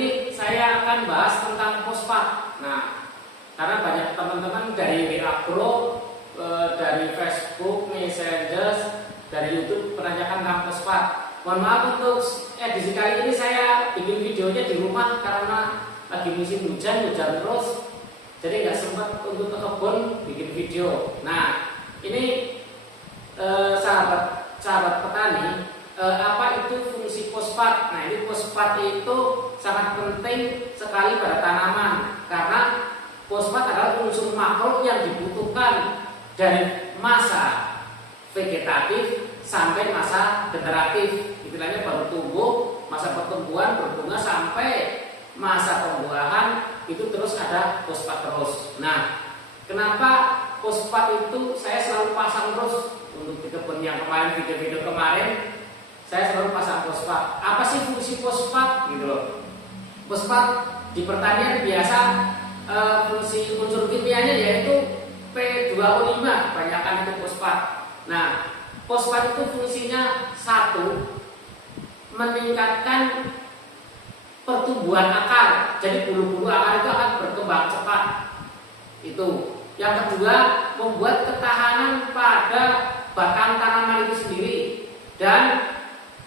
ini saya akan bahas tentang fosfat. Nah, karena banyak teman-teman dari WA Group, dari Facebook, Messenger, dari YouTube menanyakan tentang fosfat. Mohon maaf untuk edisi kali ini saya bikin videonya di rumah karena lagi musim hujan terus, jadi nggak sempat untuk ke kebun bikin video. Nah, ini sahabat petani, apa itu fungsi fosfat? Nah, ini fosfat itu sangat penting sekali pada tanaman karena fosfat adalah unsur makro yang dibutuhkan dari masa vegetatif sampai masa generatif. Istilahnya baru tumbuh, masa pertumbuhan, berbunga sampai masa pembuahan, itu terus ada fosfat terus. Nah, kenapa fosfat itu saya selalu pasang terus untuk di kebun yang kemarin, video-video kemarin saya selalu pasang fosfat. Apa sih fungsi fosfat gitu loh? Fosfat di pertanian biasa fungsi unsur kimianya yaitu P2O5, kebanyakan itu fosfat. Nah, fosfat itu fungsinya satu, meningkatkan pertumbuhan akar. Jadi bulu-bulu akar itu akan berkembang cepat. Itu. Yang kedua, membuat ketahanan pada batang tanaman itu sendiri. Dan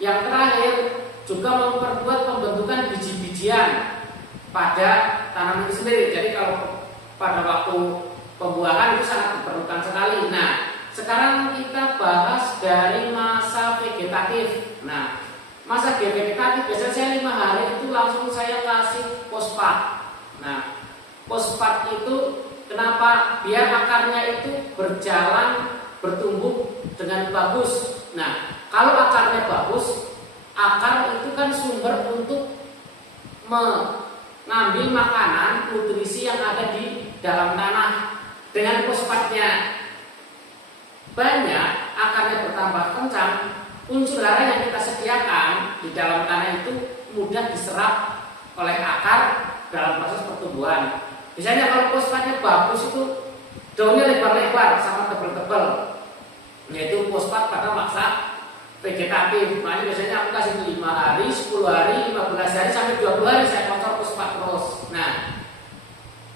yang terakhir, juga memperkuat pembentukan biji-bijian pada tanaman itu sendiri. Jadi kalau pada waktu pembuahan itu sangat diperlukan sekali. Nah, sekarang kita bahas dari masa vegetatif. Nah, masa vegetatif biasanya saya 5 hari itu langsung saya kasih fosfat. Nah, fosfat itu kenapa? Biar akarnya itu berjalan, bertumbuh dengan bagus. Nah, kalau akarnya bagus, akar itu kan sumber untuk mengambil makanan, nutrisi yang ada di dalam tanah. Dengan fosfatnya banyak, akarnya bertambah kencang, unsur hara yang kita sediakan di dalam tanah itu mudah diserap oleh akar dalam proses pertumbuhan. Misalnya kalau fosfatnya bagus itu daunnya lebar-lebar sama tebal-tebal, yaitu fosfat pada masa vegetatif. Makanya biasanya aku kasih 5 hari, 10 hari, 15 hari sampai 20 hari saya kontrol fosfat terus. Nah,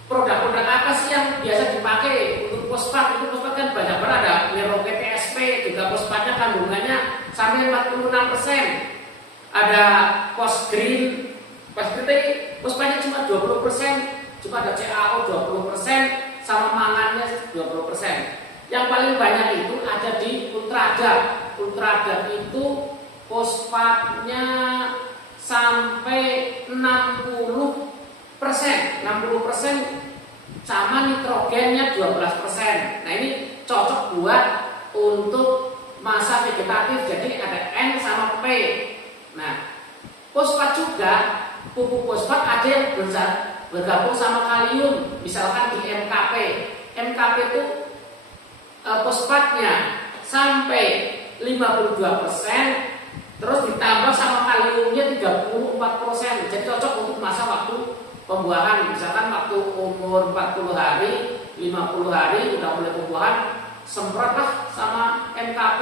produk-produk apa sih yang biasa dipakai untuk fosfat? Itu fosfat kan banyak banget, ada Merauke TSP, juga fosfatnya kandungannya sampai 46%. Ada Postgreen, fosfatnya cuma 20%, cuma ada CaO 20%, sama mangannya 20%. Yang paling banyak itu ada di Ultradat. Ultradat itu fosfatnya sampai 60%, sama nitrogennya 12%. Nah, ini cocok buat untuk masa vegetatif, jadi ada N sama P. Nah, fosfat juga, pupuk fosfat ada yang bergabung sama kalium, misalkan di MKP. MKP itu fosfatnya sampai 52%, terus ditambah sama kaliumnya 34%. Jadi cocok untuk masa waktu pembuahan. Misalkan waktu umur 40 hari, 50 hari udah mulai pembuahan, semprotlah sama MKP.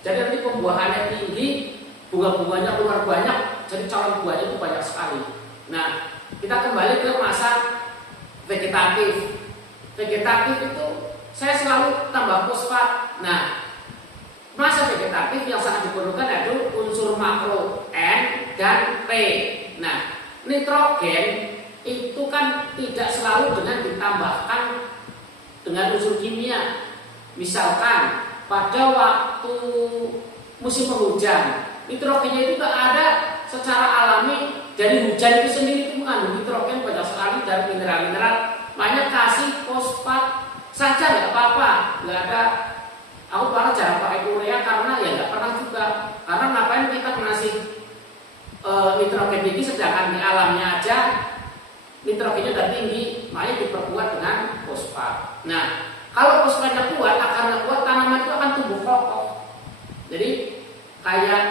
Jadi nanti pembuahannya tinggi, bunga-bunganya keluar banyak, jadi calon buahnya itu banyak sekali. Nah, kita kembali ke masa vegetatif. Vegetatif itu saya selalu tambah fosfat. Nah, masa vegetatif yang sangat diperlukan yaitu unsur makro N dan P. Nah, nitrogen itu kan tidak selalu dengan ditambahkan dengan unsur kimia. Misalkan pada waktu musim penghujan, nitrogennya itu tak ada secara alami dari hujan itu sendiri, itu mengandung nitrogen banyak sekali dari mineral-mineral. Makanya kasih fosfat saja nggak apa-apa, nggak ada. Aku malah jarang pakai urea karena ya nggak pernah juga. Karena ngapain kita ngasih nitrogen tinggi sedangkan di alamnya aja nitrogennya udah tinggi, makanya diperkuat dengan fosfat. Nah, kalau fosfatnya kuat, akarnya kuat, tanaman itu akan tumbuh kokoh. Jadi kayak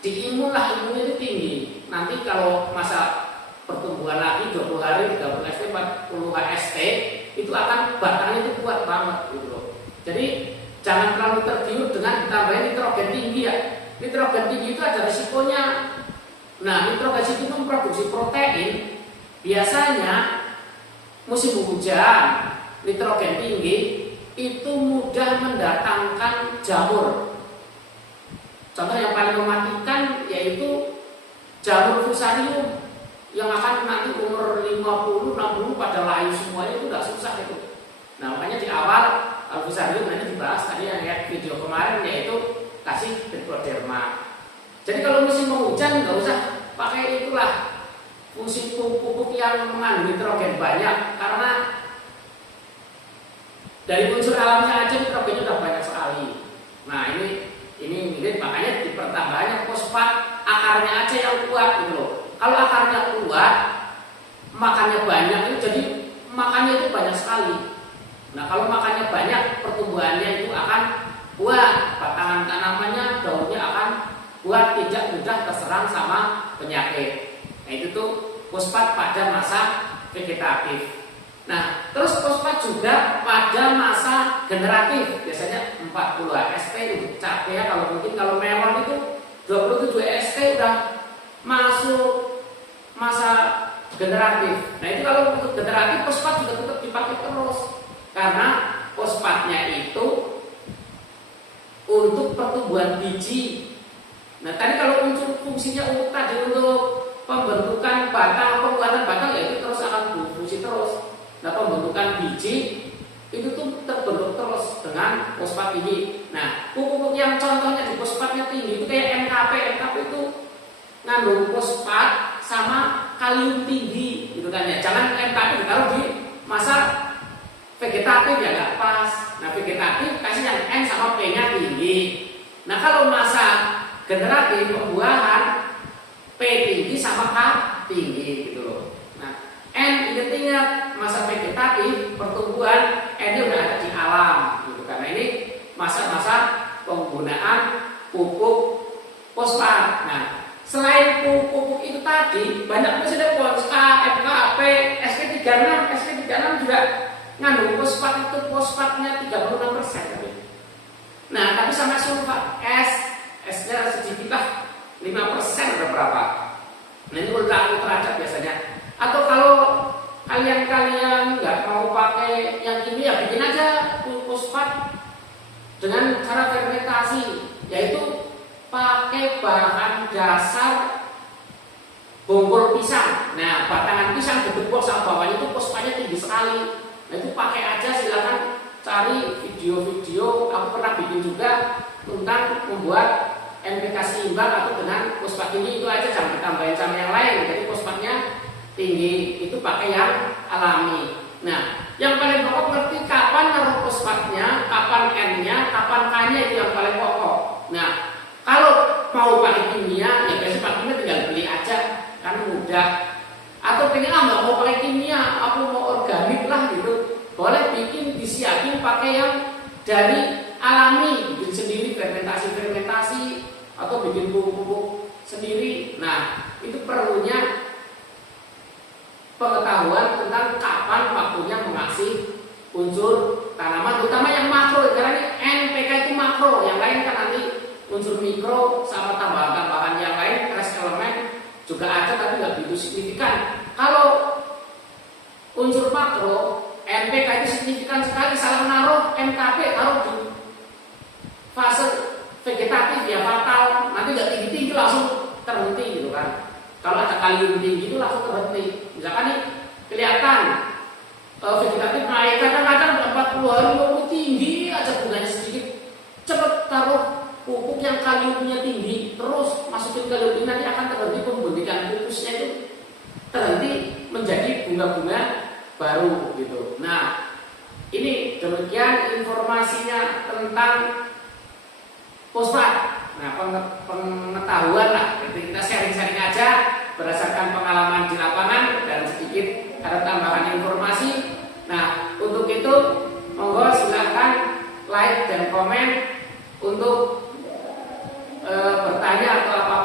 diimun lah, imunnya itu tinggi. Nanti kalau masa pertumbuhan lagi 20 hari, 30 ST, 40 HST, itu akan batangnya itu kuat banget gitu loh. Jadi jangan terlalu tergiur dengan ditambahin nitrogen tinggi ya. Nitrogen tinggi itu ada risikonya. Nah, nitrogen itu memproduksi protein. Biasanya musim hujan, nitrogen tinggi itu mudah mendatangkan jamur. Contoh yang paling mematikan yaitu jamur fusarium yang akan nanti umur 50, 60 pada layu semuanya, itu udah susah itu. Nah, makanya di awal fusarium nanti dibahas tadi yang lihat video kemarin, yaitu kasih trichoderma. Jadi kalau musim penghujan nggak usah pakai itulah fungsi pupuk yang mengandung nitrogen banyak, karena dari unsur alamnya aja nitrogennya udah banyak sekali. Nah ini makanya di pertambahannya fosfat, akarnya aja yang kuat gitu loh. Kalau akarnya kuat, makannya banyak itu jadi makannya itu banyak sekali. Nah kalau makannya banyak, pertumbuhannya itu akan kuat, batangan tanamannya, daunnya akan kuat, tidak mudah terserang sama penyakit. Nah itu tuh fosfat pada masa vegetatif. Nah terus fosfat juga pada masa generatif, biasanya 40 HSP untuk cabai. Kalau melon itu 27 HSP udah masuk masa generatif. Nah itu kalau untuk generatif fosfat juga tetap dipakai terus, karena fosfatnya itu untuk pertumbuhan biji. Nah tadi kalau unsur fungsinya untuk pembentukan batang, pembuatan batang, ya itu terus akan berfungsi terus. Nah pembentukan biji itu tuh terbentuk terus dengan fosfat tinggi. Nah pupuk yang contohnya di fosfatnya tinggi itu kayak MKP. MKP itu ngandung fosfat sama kalium tinggi gitu kan ya. Jangan MKP ditaruh di masa vegetatif, ya nggak pas. Nah vegetatif kasih yang N sama P nya tinggi. Nah kalau masa generatif pembuahan, P tinggi sama K tinggi gitu loh. Nah N ingat masa vegetatif pertumbuhan, N-nya udah ada di alam gitu. Karena ini masa-masa penggunaan pupuk fosfat. Nah selain pupuk itu tadi, banyak mesin K, MK, P, SP36. SP36 juga ngandung fosfat, itu fosfatnya 36%. Nah tapi sama sulfat S-nya sedikit lah, 5% udah berapa. Nah ini ultra terhadap biasanya. Atau kalau kalian nggak mau pakai yang kimia, bikin aja fosfat dengan cara fermentasi, yaitu pakai bahan dasar bonggol pisang. Nah batangan pisang dibekok sama bawahnya itu fosfatnya tinggi sekali. Nah itu pakai aja, silakan cari video-video. Aku pernah bikin juga tentang membuat NPK seimbang atau dengan fosfat tinggi. Itu aja, jangan ditambahin sama yang lain. Jadi fosfatnya tinggi, itu pakai yang alami. Nah yang paling pokok ngerti kapan naruh fosfatnya, kapan N-nya, kapan K-nya, itu yang paling pokok. Nah kalau mau pakai kimia, ya biasanya pakainya tinggal beli aja, kan mudah. Atau pengen nggak mau pakai kimia, aku mau organik lah gitu, boleh bikin, disiapin pakai yang dari alami, bikin sendiri, fermentasi atau bikin pupuk sendiri. Nah itu perlunya pengetahuan tentang kapan waktunya mengasih unsur tanaman, terutama yang makro. Karena ini NPK itu makro, yang lain kan nanti unsur mikro sama tambahan-tambahan yang lain, trace elemen juga ada tapi nggak begitu signifikan. Kalau unsur makro, NPK itu signifikan sekali. Salah naruh MKP, taruh di fase vegetatif ya fatal, nanti nggak tinggi-tinggi langsung terhenti gitu kan. Kalau ada kalium tinggi itu langsung terhenti. Misalkan nih kelihatan vegetatif naik, kadang-kadang 40 hari tinggi aja bunganya sedikit, cepet taruh pupuk yang kaliumnya tinggi, terus masukin kalium ini, nanti akan terhenti pembentukan pupusnya itu, terhenti menjadi bunga-bunga baru gitu. Nah ini demikian informasinya tentang fosfat. Nah pengetahuan lah, kita sharing-sharing aja berdasarkan pengalaman di lapangan dan sedikit ada tambahan informasi. Nah untuk itu monggo silahkan like dan komen untuk bertanya atau apa